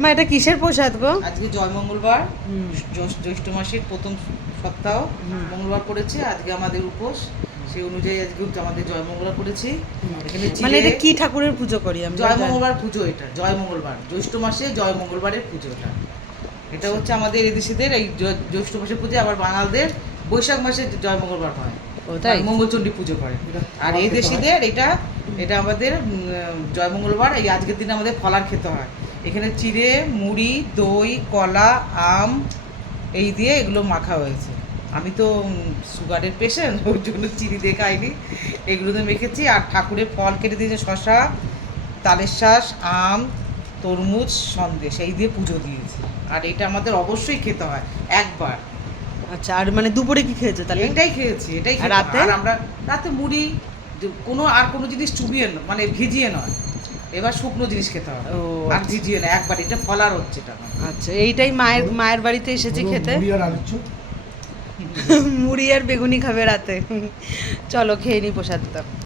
মা এটা কিসের প্রসাদ গো? আজকে জয় মঙ্গলবার, জ্যৈষ্ঠ মাসের প্রথম সপ্তাহ মঙ্গলবার পড়েছে। আজকে আমাদের উপোস, সেই অনুযায়ী আজকে আমাদের জয় মঙ্গলবার করেছি। এখানে মানে এটা কি ঠাকুরের পুজো করি আমরা? জয় মঙ্গলবার পুজো, এটা জয় মঙ্গলবার, জ্যৈষ্ঠ মাসে জয় মঙ্গলবারের পুজো। এটা হচ্ছে আমাদের এদেশিদের এই জ্যৈষ্ঠ মাসের পুজো, আবার বাঙালদের বৈশাখ মাসে জয় মঙ্গলবার হয়, তাই মঙ্গলচণ্ডী পুজো করে। আর এই দেশিদের এটা আমাদের জয় মঙ্গলবার। এই আজকের দিনে আমাদের ফলার খেতে হয়। এখানে চিড়ে, মুড়ি, দই, কলা, আম এই দিয়ে এগুলো মাখা হয়েছে। আমি তো সুগারের পেশেন্ট, ওর জন্য চিনি দিয়ে খাইনি, এগুলোতে মেখেছি। আর ঠাকুরের ফল কেটে দিয়েছে, শশা, তালের শাঁস, আম, তরমুজ, সন্দেশ, এই দিয়ে পুজো দিয়েছি। আর এটা আমাদের অবশ্যই খেতে হয় একবার। আচ্ছা, আর মানে দুপুরে কি খেয়েছো তাহলে? এটাই খেয়েছি, এটাই আর রাতে? আর আমরা রাতে মুড়ি, কোনো জিনিস চুবিয়ে মানে ভিজিয়ে নয়, এবার শুকনো জিনিস খেতে হবে। আর ভিজিয়ে না, একবার এটা ফলার হচ্ছে এটা। আচ্ছা, এইটাই মায়ের বাড়িতে এসেছি খেতে। মুড়ি আর বেগুনি খাবে রাতে। চলো খেয়ে নি প্রসাদটা।